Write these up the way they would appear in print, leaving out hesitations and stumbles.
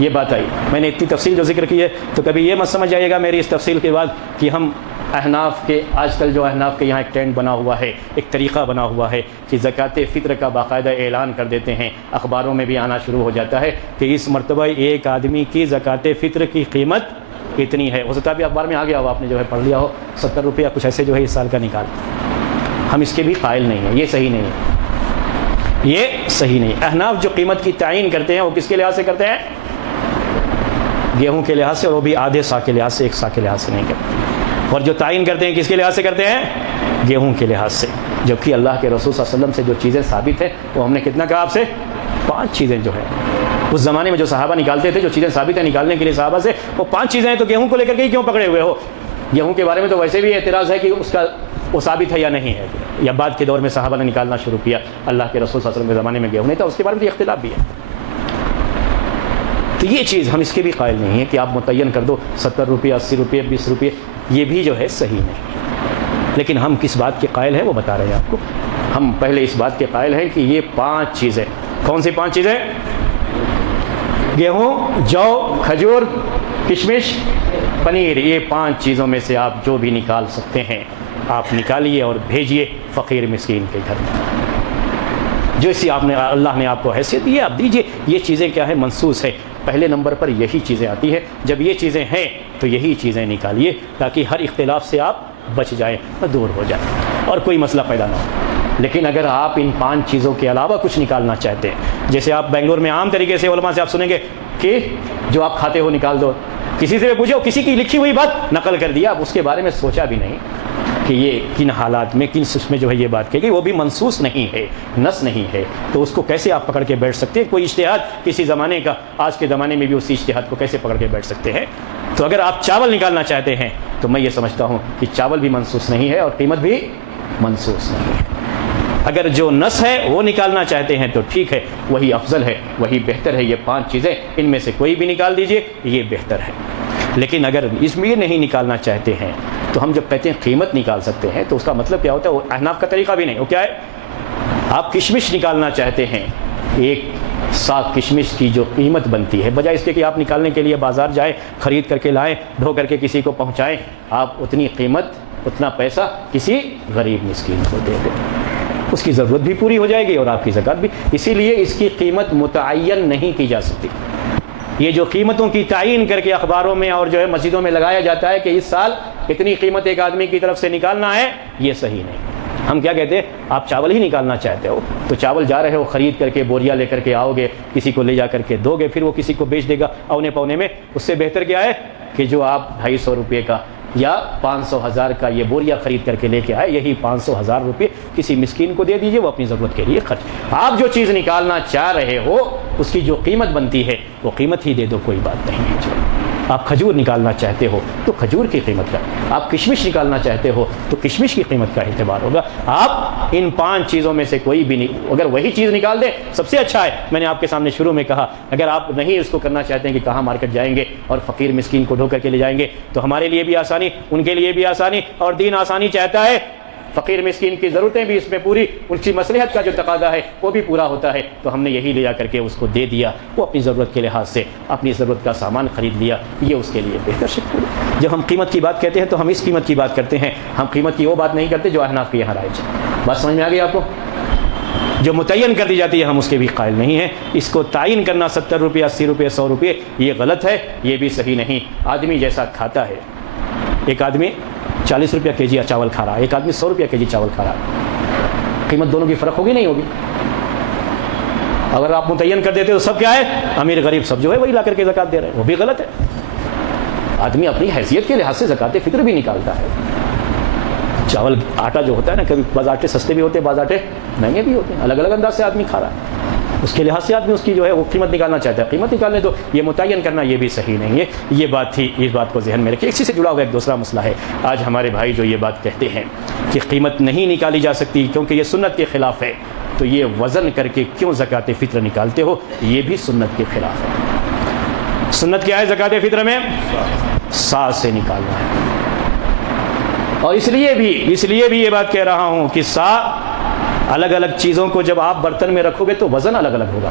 یہ بات آئی. میں نے اتنی تفصیل جو ذکر کی ہے تو کبھی یہ مت سمجھ جائیے گا میری اس تفصیل کے بعد کہ ہم احناف کے آج کل جو احناف کے یہاں ایک ٹرینڈ بنا ہوا ہے, ایک طریقہ بنا ہوا ہے کہ زکوٰۃ فطر کا باقاعدہ اعلان کر دیتے ہیں, اخباروں میں بھی آنا شروع ہو جاتا ہے کہ اس مرتبہ ایک آدمی کی زکوٰۃ فطر کی قیمت اتنی ہے. ہو سکتا ہے بھی اخبار میں آ گیا ہو, آپ نے جو ہے پڑھ لیا ہو, 70 روپیہ کچھ ایسے جو ہے اس سال کا نکال. ہم اس کے بھی قائل نہیں ہیں, یہ صحیح نہیں ہے, یہ صحیح نہیں. احناف جو قیمت کی تعین کرتے ہیں وہ کس کے لحاظ سے کرتے ہیں؟ گیہوں کے لحاظ سے, اور وہ بھی آدھے سا کے لحاظ سے, ایک سا کے لحاظ سے نہیں کرتے. اور جو تعین کرتے ہیں کس کے لحاظ سے کرتے ہیں؟ گیہوں کے لحاظ سے. جبکہ اللہ کے رسول صلی اللہ علیہ وسلم سے جو چیزیں ثابت ہیں وہ ہم نے کتنا کہا آپ سے؟ 5 چیزیں جو ہیں اس زمانے میں جو صحابہ نکالتے تھے, جو چیزیں ثابت ہیں نکالنے کے لیے صحابہ سے, وہ 5 چیزیں ہیں. تو گیہوں کو لے کر کے کیوں پکڑے ہوئے ہو؟ گیہوں کے بارے میں تو ویسے بھی اعتراض ہے کہ اس کا وہ ثابت ہے یا نہیں ہے, یا بعد کے دور میں صحابہ نے نکالنا شروع کیا. اللہ کے رسول صلی اللہ علیہ وسلم کے زمانے میں گیہوں نہیں تھا, اس کے بارے میں اختلاف بھی ہے. تو یہ چیز ہم اس کے بھی قائل نہیں ہیں کہ آپ متعین کر دو 70 روپیہ, 80 روپیہ, 20 روپیے, یہ بھی جو ہے صحیح نہیں. لیکن ہم کس بات کے قائل ہیں وہ بتا رہے ہیں آپ کو. ہم پہلے اس بات کے قائل ہیں کہ یہ 5 چیزیں. کون سی 5 چیزیں؟ گیہوں, جو, کھجور, کشمش, پنیر. یہ 5 چیزوں میں سے آپ جو بھی نکال سکتے ہیں آپ نکالیے اور بھیجیے فقیر مسکین کے گھر میں. جو اسی آپ نے, اللہ نے آپ کو حیثیت دی ہے آپ دیجیے. یہ چیزیں کیا ہے؟ منصوص ہے. پہلے نمبر پر یہی چیزیں آتی ہے. جب یہ چیزیں ہیں تو یہی چیزیں نکالیے تاکہ ہر اختلاف سے آپ بچ جائیں, دور ہو جائیں اور کوئی مسئلہ پیدا نہ ہو. لیکن اگر آپ ان 5 چیزوں کے علاوہ کچھ نکالنا چاہتے ہیں, جیسے آپ بنگلور میں عام طریقے سے علماء سے آپ سنیں گے کہ جو آپ کھاتے ہو نکال دو, کسی سے پوچھو, کسی کی لکھی ہوئی بات نقل کر دیا, آپ اس کے بارے میں سوچا بھی نہیں کہ یہ کن حالات میں, کن اس میں جو ہے یہ بات کہی گئی, وہ بھی منصوص نہیں ہے, نص نہیں ہے. تو اس کو کیسے آپ پکڑ کے بیٹھ سکتے ہیں؟ کوئی اجتہاد کسی زمانے کا آج کے زمانے میں بھی اسی اجتہاد کو کیسے پکڑ کے بیٹھ سکتے ہیں؟ تو اگر آپ چاول نکالنا چاہتے ہیں تو میں یہ سمجھتا ہوں کہ چاول بھی منصوص نہیں ہے اور قیمت بھی منصوص نہیں ہے. اگر جو نص ہے وہ نکالنا چاہتے ہیں تو ٹھیک ہے, وہی افضل ہے, وہی بہتر ہے. یہ 5 چیزیں ان میں سے کوئی بھی نکال دیجئے, یہ بہتر ہے. لیکن اگر اس میں یہ نہیں نکالنا چاہتے ہیں تو ہم جب کہتے ہیں قیمت نکال سکتے ہیں تو اس کا مطلب کیا ہوتا ہے؟ وہ احناف کا طریقہ بھی نہیں. وہ کیا ہے؟ آپ کشمش نکالنا چاہتے ہیں, ایک سا کشمش کی جو قیمت بنتی ہے, بجائے اس کے کہ آپ نکالنے کے لیے بازار جائیں, خرید کر کے لائیں, ڈھو کر کے کسی کو پہنچائیں, آپ اتنی قیمت, اتنا پیسہ کسی غریب مسکین کو دے دیں. اس کی ضرورت بھی پوری ہو جائے گی اور آپ کی زکوٰۃ بھی. اسی لیے اس کی قیمت متعین نہیں کی جا سکتی. یہ جو قیمتوں کی تعین کر کے اخباروں میں اور جو ہے مسجدوں میں لگایا جاتا ہے کہ اس سال اتنی قیمت ایک آدمی کی طرف سے نکالنا ہے, یہ صحیح نہیں. ہم کیا کہتے ہیں؟ آپ چاول ہی نکالنا چاہتے ہو تو چاول جا رہے ہو, خرید کر کے بوریا لے کر کے آؤ گے, کسی کو لے جا کر کے دو گے, پھر وہ کسی کو بیچ دے گا اونے پونے میں. اس سے بہتر کیا ہے کہ جو آپ 250 روپے کا یا 500 ہزار کا یہ بوریا خرید کر کے لے کے آئے, یہی 500 ہزار روپے کسی مسکین کو دے دیجئے, وہ اپنی ضرورت کے لیے خرچ. آپ جو چیز نکالنا چاہ رہے ہو اس کی جو قیمت بنتی ہے وہ قیمت ہی دے دو, کوئی بات نہیں ہے. جو آپ کھجور نکالنا چاہتے ہو تو کھجور کی قیمت کا, آپ کشمش نکالنا چاہتے ہو تو کشمش کی قیمت کا اعتبار ہوگا. آپ ان 5 چیزوں میں سے کوئی بھی نہیں, اگر وہی چیز نکال دیں سب سے اچھا ہے. میں نے آپ کے سامنے شروع میں کہا, اگر آپ نہیں اس کو کرنا چاہتے ہیں کہ کہاں مارکیٹ جائیں گے اور فقیر مسکین کو ڈھو کر کے لے جائیں گے, تو ہمارے لیے بھی آسانی, ان کے لیے بھی آسانی, اور دین آسانی چاہتا ہے. فقیر مسکین کی ضرورتیں بھی اس میں پوری, ان کی مصلحت کا جو تقاضا ہے وہ بھی پورا ہوتا ہے. تو ہم نے یہی لے جا کر کے اس کو دے دیا, وہ اپنی ضرورت کے لحاظ سے اپنی ضرورت کا سامان خرید لیا, یہ اس کے لیے بہتر شکل ہے. جب ہم قیمت کی بات کہتے ہیں تو ہم اس قیمت کی بات کرتے ہیں, ہم قیمت کی وہ بات نہیں کرتے جو احناف کے یہاں رائج ہے. بات سمجھ میں آ گئی آپ کو؟ جو متعین کر دی جاتی ہے ہم اس کے بھی قائل نہیں ہیں. اس کو تعین کرنا 70 روپے, 80 روپے, 100 روپے, یہ غلط ہے, یہ بھی صحیح نہیں. آدمی جیسا کھاتا ہے, ایک آدمی 40 روپیہ کے جی چاول کھا رہا ہے, ایک آدمی 100 روپیہ کے جی چاول کھا رہا ہے, قیمت دونوں کی فرق ہوگی نہیں ہوگی؟ اگر آپ متعین کر دیتے تو سب کیا ہے, امیر غریب سب جو ہے وہی لا کر کے زکوٰۃ دے رہے ہیں, وہ بھی غلط ہے. آدمی اپنی حیثیت کے لحاظ سے زکوٰۃ فطر بھی نکالتا ہے. چاول آٹا جو ہوتا ہے نا, کبھی بعض آٹے سستے بھی ہوتے ہیں, بعض آٹے مہنگے بھی ہوتے ہیں, الگ الگ انداز سے آدمی کھا رہا ہے, اس کے لحاظ سے آدمی اس کی جو ہے وہ قیمت نکالنا چاہتا ہے. قیمت نکالنے تو یہ متعین کرنا یہ بھی صحیح نہیں ہے. یہ بات تھی, اس بات کو ذہن میں رکھیں. اسی سے جڑا ہوا ایک دوسرا مسئلہ ہے. آج ہمارے بھائی جو یہ بات کہتے ہیں کہ قیمت نہیں نکالی جا سکتی کیونکہ یہ سنت کے خلاف ہے, تو یہ وزن کر کے کیوں زکوٰۃ فطر نکالتے ہو؟ یہ بھی سنت کے خلاف ہے. سنت کیا ہے زکوٰۃ فطر میں؟ سا سے نکالنا ہے. اور اس لیے بھی یہ بات کہہ رہا ہوں کہ سا الگ الگ چیزوں کو جب آپ برتن میں رکھو گے تو وزن الگ الگ ہوگا,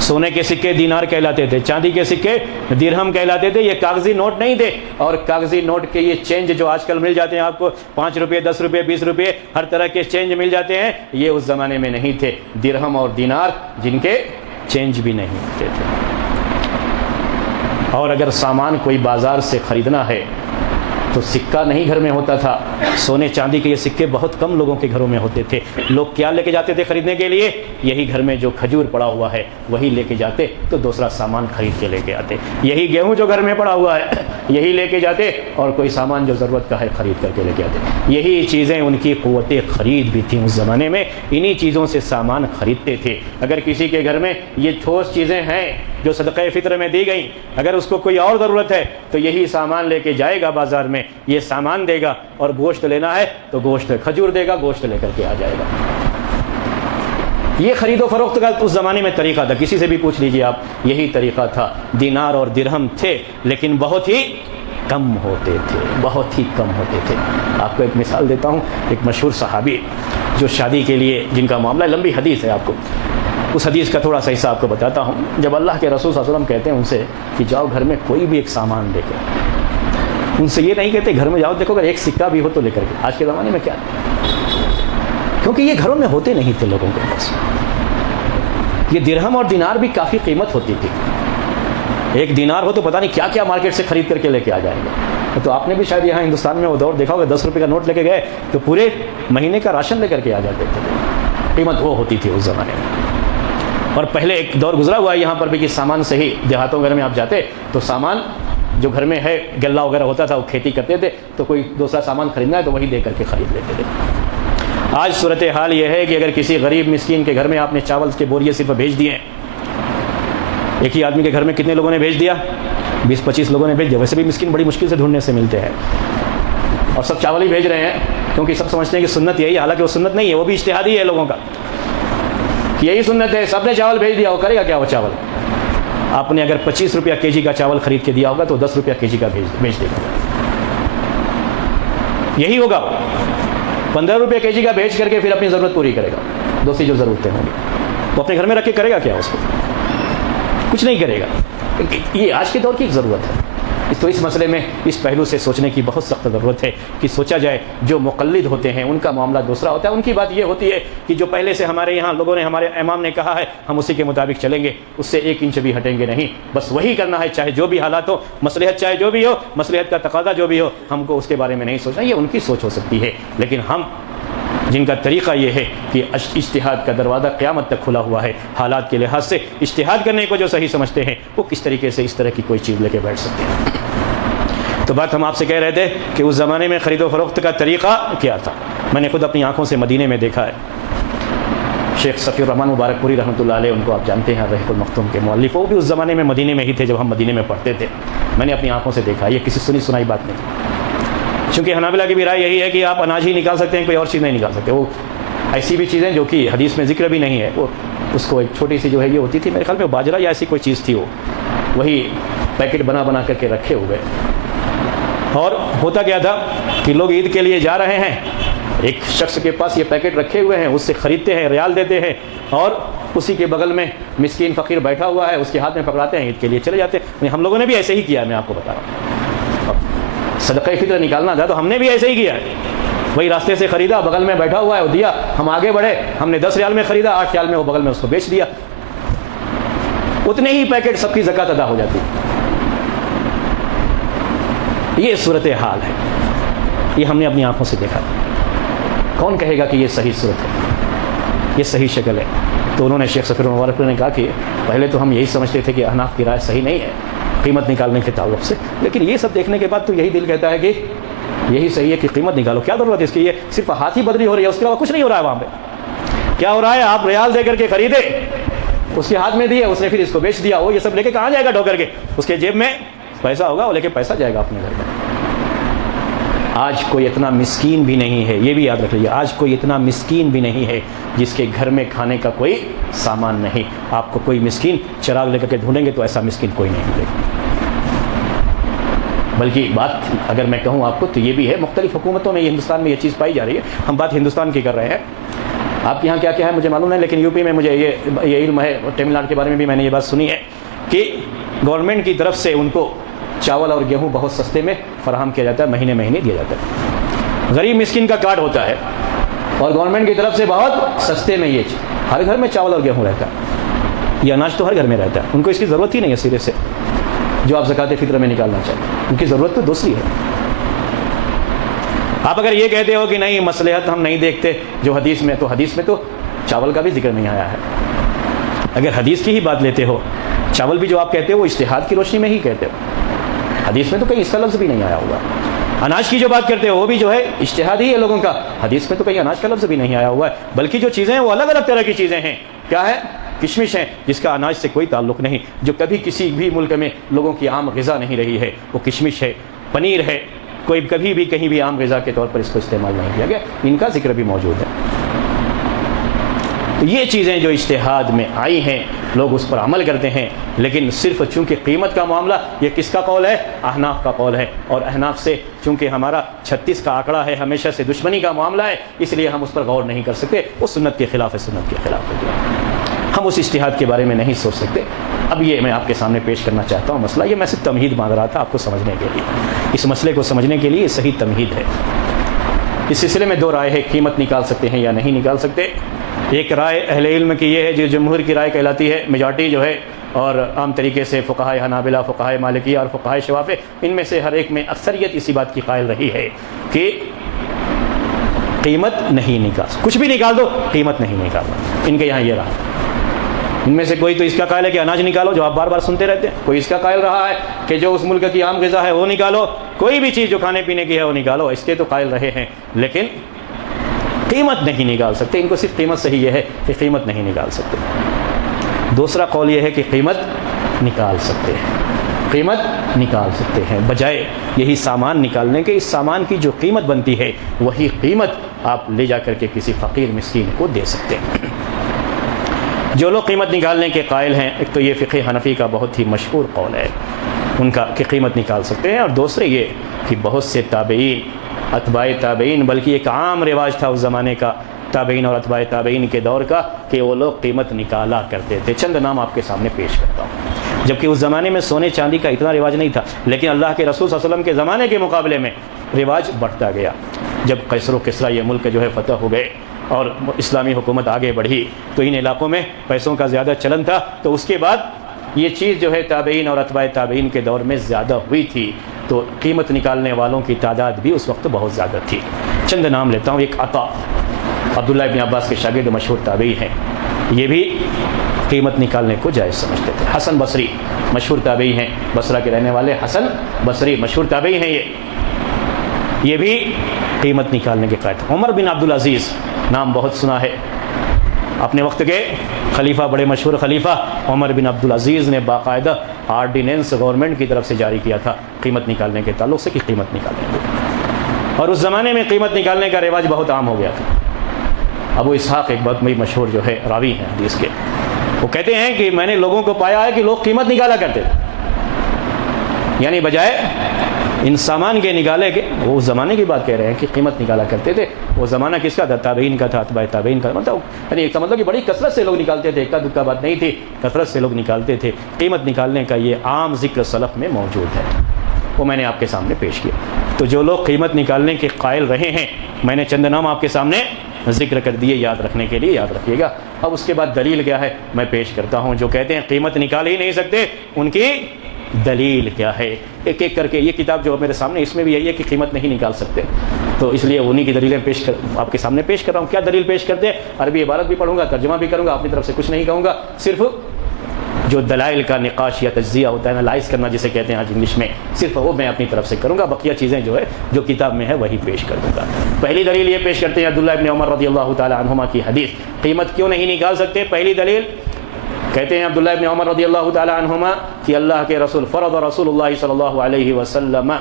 سونے کے سکے دینار کہلاتے تھے، چاندی کے سکے درہم کہلاتے تھے. یہ کاغذی نوٹ نہیں تھے. اور کاغذی نوٹ کے یہ چینج جو آج کل مل جاتے ہیں آپ کو، 5 روپے 10 روپے 20 روپے ہر طرح کے چینج مل جاتے ہیں، یہ اس زمانے میں نہیں تھے. درہم اور دینار جن کے چینج بھی نہیں ہوتے تھے. اور اگر سامان کوئی بازار سے خریدنا ہے تو سکہ نہیں گھر میں ہوتا تھا. سونے چاندی کے یہ سکے بہت کم لوگوں کے گھروں میں ہوتے تھے. لوگ کیا لے کے جاتے تھے خریدنے کے لیے؟ یہی گھر میں جو کھجور پڑا ہوا ہے وہی لے کے جاتے تو دوسرا سامان خرید کے لے کے آتے. یہی گیہوں جو گھر میں پڑا ہوا ہے یہی لے کے جاتے اور کوئی سامان جو ضرورت کا ہے خرید کر کے لے کے آتے. یہی چیزیں ان کی قوت خرید بھی تھیں اس زمانے میں. انہی چیزوں سے سامان خریدتے تھے. اگر کسی کے گھر میں یہ ٹھوس چیزیں ہیں جو صدقہ فطر میں دی گئیں، اگر اس کو کوئی اور ضرورت ہے تو یہی سامان لے کے جائے گا بازار میں، یہ سامان دے گا. اور گوشت لینا ہے تو گوشت کھجور دے گا، گوشت لے کر کے آ جائے گا. یہ خرید و فروخت کا اس زمانے میں طریقہ تھا. کسی سے بھی پوچھ لیجئے آپ، یہی طریقہ تھا. دینار اور درہم تھے لیکن بہت ہی کم ہوتے تھے، بہت ہی کم ہوتے تھے. آپ کو ایک مثال دیتا ہوں. ایک مشہور صحابی جو شادی کے لیے جن کا معاملہ، لمبی حدیث ہے، آپ کو اس حدیث کا تھوڑا سا حصہ آپ کو بتاتا ہوں. جب اللہ کے رسول صلی اللہ علیہ وسلم کہتے ہیں ان سے کہ جاؤ گھر میں کوئی بھی ایک سامان لے کے، ان سے یہ نہیں کہتے گھر میں جاؤ دیکھو اگر ایک سکہ بھی ہو تو لے کر کے. آج کے زمانے میں کیا ہے؟ کیونکہ یہ گھروں میں ہوتے نہیں تھے لوگوں کے پاس. یہ درہم اور دینار بھی کافی قیمت ہوتی تھی. ایک دینار ہو تو پتہ نہیں کیا کیا مارکیٹ سے خرید کر کے لے کے آ جائیں گے. تو آپ نے بھی شاید یہاں ہندوستان میں وہ دور دیکھا ہوگا، 10 روپے کا نوٹ لے کے گئے تو پورے مہینے کا راشن لے کر کے آ جاتے تھے. قیمت وہ ہوتی تھی اس زمانے میں. اور پہلے ایک دور گزرا ہوا ہے یہاں پر بھی کہ سامان سے ہی دیہاتوں گھر میں آپ جاتے تو سامان جو گھر میں ہے غلہ وغیرہ ہوتا تھا، وہ کھیتی کرتے تھے تو کوئی دوسرا سامان خریدنا ہے تو وہی دے کر کے خرید لیتے تھے. آج صورتحال یہ ہے کہ اگر کسی غریب مسکین کے گھر میں آپ نے چاول کے بوریے صرف بھیج دیے، ایک ہی آدمی کے گھر میں کتنے لوگوں نے بھیج دیا؟ 20-25 لوگوں نے بھیج دیا. ویسے بھی مسکین بڑی مشکل سے ڈھونڈنے سے ملتے ہیں اور سب چاول ہی بھیج رہے ہیں کیونکہ سب سمجھتے ہیں کہ سنت یہی ہے. حالانکہ وہ سنت نہیں ہے، وہ بھی اجتہادی ہے لوگوں کا کہ یہی سنت ہے. سب نے چاول بھیج دیا، وہ کرے گا کیا؟ وہ چاول آپ نے اگر 25 روپیہ کے جی کا چاول خرید کے دیا ہوگا تو 10 روپیہ کے جی کا بھیج دے گا. یہی ہوگا. 15 روپیہ کے جی کا بھیج کر کے پھر اپنی ضرورت پوری کرے گا. دوسری جو ضرورتیں ہوں گی وہ اپنے گھر میں رکھ کے کرے گا کیا؟ اس کو کچھ نہیں کرے گا. یہ آج کے دور کی ایک ضرورت ہے. تو اس مسئلے میں اس پہلو سے سوچنے کی بہت سخت ضرورت ہے کہ سوچا جائے. جو مقلد ہوتے ہیں ان کا معاملہ دوسرا ہوتا ہے. ان کی بات یہ ہوتی ہے کہ جو پہلے سے ہمارے یہاں لوگوں نے، ہمارے امام نے کہا ہے ہم اسی کے مطابق چلیں گے، اس سے 1 انچ بھی ہٹیں گے نہیں. بس وہی کرنا ہے چاہے جو بھی حالات ہو، مصلحت چاہے جو بھی ہو، مصلحت کا تقاضا جو بھی ہو، ہم کو اس کے بارے میں نہیں سوچنا. یہ ان کی سوچ ہو سکتی ہے، لیکن ہم جن کا طریقہ یہ ہے کہ اجتہاد کا دروازہ قیامت تک کھلا ہوا ہے. حالات کے لحاظ سے اجتہاد کرنے کو جو صحیح سمجھتے ہیں وہ کس طریقے سے اس طرح کی کوئی چیز لے کے بیٹھ سکتے ہیں. تو بات ہم آپ سے کہہ رہے تھے کہ اس زمانے میں خرید و فروخت کا طریقہ کیا تھا. میں نے خود اپنی آنکھوں سے مدینے میں دیکھا ہے. شیخ صفی الرحمن مبارک پوری رحمۃ اللہ علیہ، ان کو آپ جانتے ہیں، رحیق المختوم کے مؤلف، وہ بھی اس زمانے میں مدینے میں ہی تھے جب ہم مدینے میں پڑھتے تھے. میں نے اپنی آنکھوں سے دیکھا. یہ کسی سنی سنائی بات نہیں. چونکہ حنابلہ کی بھی رائے یہی ہے کہ آپ اناج ہی نکال سکتے ہیں، کوئی اور چیز نہیں نکال سکتے. وہ ایسی بھی چیزیں جو کہ حدیث میں ذکر بھی نہیں ہے، وہ اس کو ایک چھوٹی سی جو ہے یہ ہوتی تھی، میرے خیال میں باجرہ یا ایسی کوئی چیز تھی، وہ وہی پیکٹ بنا بنا کر کے رکھے ہوئے. اور ہوتا کیا تھا کہ لوگ عید کے لیے جا رہے ہیں، ایک شخص کے پاس یہ پیکٹ رکھے ہوئے ہیں، اس سے خریدتے ہیں، ریال دیتے ہیں، اور اسی کے بغل میں مسکین فقیر بیٹھا ہوا ہے، اس کے ہاتھ میں پکڑاتے ہیں، عید کے لیے چلے جاتے ہیں. ہم لوگوں نے بھی ایسے ہی کیا ہے. میں آپ کو بتا رہا ہوں، صدقہ فطر نکالنا تھا تو ہم نے بھی ایسے ہی کیا ہے. وہی راستے سے خریدا، بغل میں بیٹھا ہوا ہے، وہ دیا، ہم آگے بڑھے، ہم نے 10 ریال میں خریدا، 8 ریال میں وہ بغل میں اس کو بیچ دیا. اتنے ہی پیکٹ سب کی زکوٰۃ ادا ہو جاتی. یہ صورتحال ہے. یہ ہم نے اپنی آنکھوں سے دیکھا. کون کہے گا کہ یہ صحیح صورت ہے، یہ صحیح شکل ہے؟ تو انہوں نے، شیخ صفی المبارک نے کہا کہ پہلے تو ہم یہی سمجھتے تھے کہ احناف کی رائے صحیح نہیں ہے قیمت نکالنے کے تعلق سے، لیکن یہ سب دیکھنے کے بعد تو یہی دل کہتا ہے کہ یہی صحیح ہے کہ قیمت نکالو. کیا ضرورت ہے اس کی؟ یہ صرف ہاتھ ہی بدلی ہو رہی ہے، اس کے علاوہ کچھ نہیں ہو رہا ہے. وہاں پہ کیا ہو رہا ہے؟ آپ ریال دے کر کے خریدے، اس کے ہاتھ میں دیے، اس نے پھر اس کو بیچ دیا. وہ یہ سب لے کے کہاں جائے گا ڈھو کر کے؟ اس کے جیب میں پیسہ ہوگا، وہ لے کے پیسہ جائے گا اپنے گھر میں. آج کوئی اتنا مسکین بھی نہیں ہے، یہ بھی یاد رکھ لیجیے، آج کوئی اتنا مسکین بھی نہیں ہے جس کے گھر میں کھانے کا کوئی سامان نہیں. آپ کو کوئی مسکین چراغ لے کر کے ڈھونڈیں گے تو ایسا مسکین کوئی نہیں ملے گا. بلکہ بات اگر میں کہوں آپ کو تو یہ بھی ہے، مختلف حکومتوں میں یہ ہندوستان میں یہ چیز پائی جا رہی ہے. ہم بات ہندوستان کی کر رہے ہیں. آپ کے یہاں کیا کیا ہے مجھے معلوم نہیں، لیکن یو پی میں مجھے یہ علم ہے، اور تمل ناڈو کے بارے میں بھی میں نے یہ بات سنی ہے کہ گورنمنٹ کی طرف سے ان کو چاول اور گیہوں بہت سستے میں فراہم کیا جاتا ہے، مہینے مہینے دیا جاتا ہے۔ غریب مسکین کا کارڈ ہوتا ہے اور گورنمنٹ کی طرف سے بہت سستے میں یہ ہر گھر میں چاول اور گیہوں رہتا ہے، یہ اناج تو ہر گھر میں رہتا ہے، ان کو اس کی ضرورت ہی نہیں ہے سرے سے جو آپ زکوٰۃ فطر میں نکالنا چاہتے، ان کی ضرورت تو دوسری ہے۔ آپ اگر یہ کہتے ہو کہ نہیں مصلحت ہم نہیں دیکھتے جو حدیث میں تو چاول کا بھی ذکر نہیں آیا ہے۔ اگر حدیث کی ہی بات لیتے ہو، چاول بھی جو آپ کہتے ہو وہ اجتہاد کی روشنی میں ہی کہتے ہو، حدیث میں تو کہیں اس کا لفظ بھی نہیں آیا ہوا۔ اناج کی جو بات کرتے ہو وہ بھی جو ہے اجتہاد ہی ہے لوگوں کا، حدیث میں تو کہیں اناج کا لفظ بھی نہیں آیا ہوا ہے، بلکہ جو چیزیں ہیں وہ الگ الگ طرح کی چیزیں ہیں۔ کیا ہے؟ کشمش ہے، جس کا اناج سے کوئی تعلق نہیں، جو کبھی کسی بھی ملک میں لوگوں کی عام غذا نہیں رہی ہے، وہ کشمش ہے۔ پنیر ہے، کوئی کبھی بھی کہیں بھی عام غذا کے طور پر اس کو استعمال نہیں کیا گیا، ان کا ذکر بھی موجود ہے۔ یہ چیزیں جو اجتہاد میں آئی ہیں لوگ اس پر عمل کرتے ہیں، لیکن صرف چونکہ قیمت کا معاملہ یہ کس کا قول ہے؟ احناف کا قول ہے، اور احناف سے چونکہ ہمارا 36 کا آنکڑا ہے، ہمیشہ سے دشمنی کا معاملہ ہے، اس لیے ہم اس پر غور نہیں کر سکتے، وہ سنت کے خلاف ہے، سنت کے خلاف ہے، ہم اس اجتہاد کے بارے میں نہیں سوچ سکتے۔ اب یہ میں آپ کے سامنے پیش کرنا چاہتا ہوں مسئلہ، یہ میں صرف تمہید مانگ رہا تھا آپ کو سمجھنے کے لیے، اس مسئلے کو سمجھنے کے لیے یہ صحیح تمہید ہے۔ اس سلسلے میں دو رائے ہے، قیمت نکال سکتے ہیں یا نہیں نکال سکتے۔ ایک رائے اہل علم کی یہ ہے جو جمہور کی رائے کہلاتی ہے، میجارٹی جو ہے، اور عام طریقے سے فقہائے حنابلہ، فقہائے مالکیہ اور فقہائے شوافع، ان میں سے ہر ایک میں اکثریت اسی بات کی قائل رہی ہے کہ قیمت نہیں نکال، کچھ بھی نکال دو قیمت نہیں نکالنا، ان کے یہاں یہ رہا۔ ان میں سے کوئی تو اس کا قائل ہے کہ اناج نکالو، جو آپ بار بار سنتے رہتے ہیں، کوئی اس کا قائل رہا ہے کہ جو اس ملک کی عام غذا ہے وہ نکالو، کوئی بھی چیز جو کھانے پینے کی ہے وہ نکالو، اس کے تو قائل رہے ہیں، لیکن قیمت نہیں نکال سکتے۔ ان کو صرف قیمت سے ہی یہ ہے کہ قیمت نہیں نکال سکتے۔ دوسرا قول یہ ہے کہ قیمت نکال سکتے ہیں، قیمت نکال سکتے ہیں، بجائے یہی سامان نکالنے کے اس سامان کی جو قیمت بنتی ہے وہی قیمت آپ لے جا کر کے کسی فقیر مسکین کو دے سکتے ہیں۔ جو لوگ قیمت نکالنے کے قائل ہیں، ایک تو یہ فقہ حنفی کا بہت ہی مشہور قول ہے ان کا کہ قیمت نکال سکتے ہیں، اور دوسرے یہ کہ بہت سے تابعین، اتباع تابعین، بلکہ ایک عام رواج تھا اس زمانے کا، تابعین اور اتباع تابعین کے دور کا، کہ وہ لوگ قیمت نکالا کرتے تھے۔ چند نام آپ کے سامنے پیش کرتا ہوں۔ جبکہ اس زمانے میں سونے چاندی کا اتنا رواج نہیں تھا، لیکن اللہ کے رسول صلی اللہ علیہ وسلم کے زمانے کے مقابلے میں رواج بڑھتا گیا۔ جب قیصر و کسریٰ یہ ملک جو ہے فتح ہو گئے اور اسلامی حکومت آگے بڑھی تو ان علاقوں میں پیسوں کا زیادہ چلن تھا، تو اس کے بعد یہ چیز جو ہے تابعین اور اتباع تابعین کے دور میں زیادہ ہوئی تھی، تو قیمت نکالنے والوں کی تعداد بھی اس وقت بہت زیادہ تھی۔ چند نام لیتا ہوں۔ ایک عطا، عبداللہ ابن عباس کے شاگرد مشہور تابعی ہیں، یہ بھی قیمت نکالنے کو جائز سمجھتے تھے۔ حسن بصری مشہور تابعی ہیں، بصرہ کے رہنے والے حسن بصری مشہور تابعی ہیں، یہ بھی قیمت نکالنے کے قائل تھے۔ عمر بن عبدالعزیز نام بہت سنا ہے، اپنے وقت کے خلیفہ، بڑے مشہور خلیفہ عمر بن عبدالعزیز نے باقاعدہ آرڈیننس گورنمنٹ کی طرف سے جاری کیا تھا قیمت نکالنے کے تعلق سے کہ قیمت نکالنے کو، اور اس زمانے میں قیمت نکالنے کا رواج بہت عام ہو گیا تھا۔ ابو اسحاق ایک بہت بڑی مشہور جو ہے راوی ہیں حدیث کے، وہ کہتے ہیں کہ میں نے لوگوں کو پایا ہے کہ لوگ قیمت نکالا کرتے تھے، یعنی بجائے ان سامان کے نکالے کے، وہ اس زمانے کی بات کہہ رہے ہیں کہ قیمت نکالا کرتے تھے۔ وہ زمانہ کس کا تھا؟ تابعین کا تھا، اتباع تابعین کا، یعنی ایک کا مطلب کہ بڑی کثرت سے لوگ نکالتے تھے، ایک دکا بات نہیں تھی، کثرت سے لوگ نکالتے تھے۔ قیمت نکالنے کا یہ عام ذکر سلف میں موجود ہے، وہ میں نے آپ کے سامنے پیش کیا۔ تو جو لوگ قیمت نکالنے کے قائل رہے ہیں، میں نے چند نام آپ کے سامنے ذکر کر دیے، یاد رکھنے کے لیے یاد رکھیے گا۔ اب اس کے بعد دلیل کیا ہے میں پیش کرتا ہوں۔ جو کہتے ہیں قیمت نکال ہی نہیں سکتے، ان کی دلیل کیا ہے، ایک ایک کر کے۔ یہ کتاب جو میرے سامنے اس میں بھی یہی ہے کہ قیمت نہیں نکال سکتے، تو اس لیے انہی کی دلیلیں آپ کے سامنے پیش کر رہا ہوں۔ کیا دلیل پیش کرتے ہیں؟ عربی عبارت بھی پڑھوں گا، ترجمہ بھی کروں گا، اپنی طرف سے کچھ نہیں کہوں گا، صرف جو دلائل کا نقاش یا تجزیہ ہوتا ہے، انالائز کرنا جسے کہتے ہیں آج انگلش میں، صرف وہ میں اپنی طرف سے کروں گا، بقیہ چیزیں جو ہے جو کتاب میں ہے وہی پیش کر دوں گا۔ پہلی دلیل یہ پیش کرتے ہیں عبداللہ ابن عمر رضی اللہ تعالی عنہما کی حدیث، قیمت کیوں نہیں نکال سکتے؟ پہلی دلیل کہتے ہیں عبداللہ ابن عمر رضی اللہ تعالی عنہما کہ اللہ کے رسول فرض رسول اللہ صلی اللہ علیہ وسلم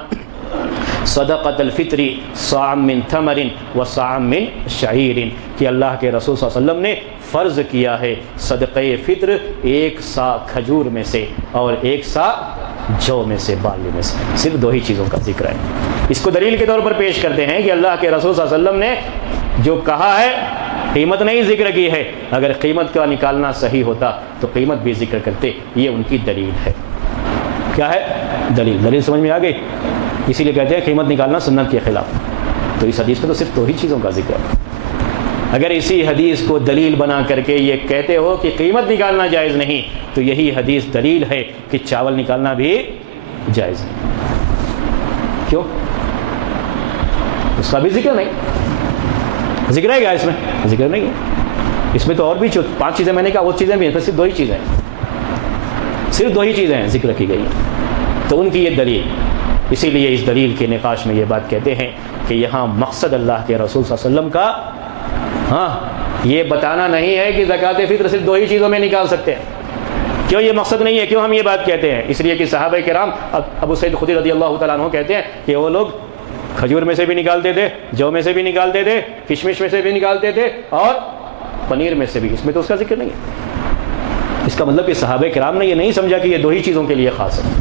صدقۃ الفطر صاع من تمر و صاع من شعیر، کہ اللہ کے رسول صلی اللہ علیہ وسلم نے فرض کیا ہے صدقہ فطر 1 سا کھجور میں سے اور 1 سا جو میں سے، بارلی میں سے، صرف 2 ہی چیزوں کا ذکر ہے۔ اس کو دلیل کے طور پر پیش کرتے ہیں کہ اللہ کے رسول صلی اللہ علیہ وسلم نے جو کہا ہے قیمت نہیں ذکر کی ہے. اگر قیمت کا نکالنا صحیح ہوتا تو قیمت بھی ذکر کرتے. یہ ان کی دلیل ہے. کیا ہے دلیل سمجھ میں آ گئی؟ اسی لیے کہتے ہیں قیمت نکالنا سنت کے خلاف. تو اس حدیث میں تو صرف 2 ہی چیزوں کا ذکر ہے. اگر اسی حدیث کو دلیل بنا کر کے یہ کہتے ہو کہ قیمت نکالنا جائز نہیں, تو یہی حدیث دلیل ہے کہ چاول نکالنا بھی جائز نہیں. کیوں؟ اس کا بھی ذکر نہیں. ذکر ہے کیا اس میں؟ ذکر نہیں ہے. اس میں تو اور بھی 5 چیزیں میں نے کہا, وہ چیزیں بھی ہیں, تو صرف 2 ہی چیزیں ہیں. صرف 2 ہی چیزیں ہیں ذکر کی گئی ہیں. تو ان کی یہ دلیل. اسی لیے اس دلیل کے نقاش میں یہ بات کہتے ہیں کہ یہاں مقصد اللہ کے رسول صلی اللہ علیہ وسلم کا یہ بتانا نہیں ہے کہ زکوٰۃ فطر صرف 2 ہی چیزوں میں نکال سکتے ہیں. کیوں یہ مقصد نہیں ہے؟ کیوں ہم یہ بات کہتے ہیں؟ اس لیے کہ صحابہ کرام, ابو سعید خدری رضی اللہ تعالیٰ عنہ کہتے ہیں کہ وہ لوگ کھجور میں سے بھی نکالتے تھے, جو میں سے بھی نکالتے تھے, کشمش میں سے بھی نکالتے تھے, اور پنیر میں سے بھی. اس میں تو اس کا ذکر نہیں ہے. اس کا مطلب کہ صحابہ کرام نے یہ نہیں سمجھا کہ یہ 2 ہی چیزوں کے لیے خاص ہے.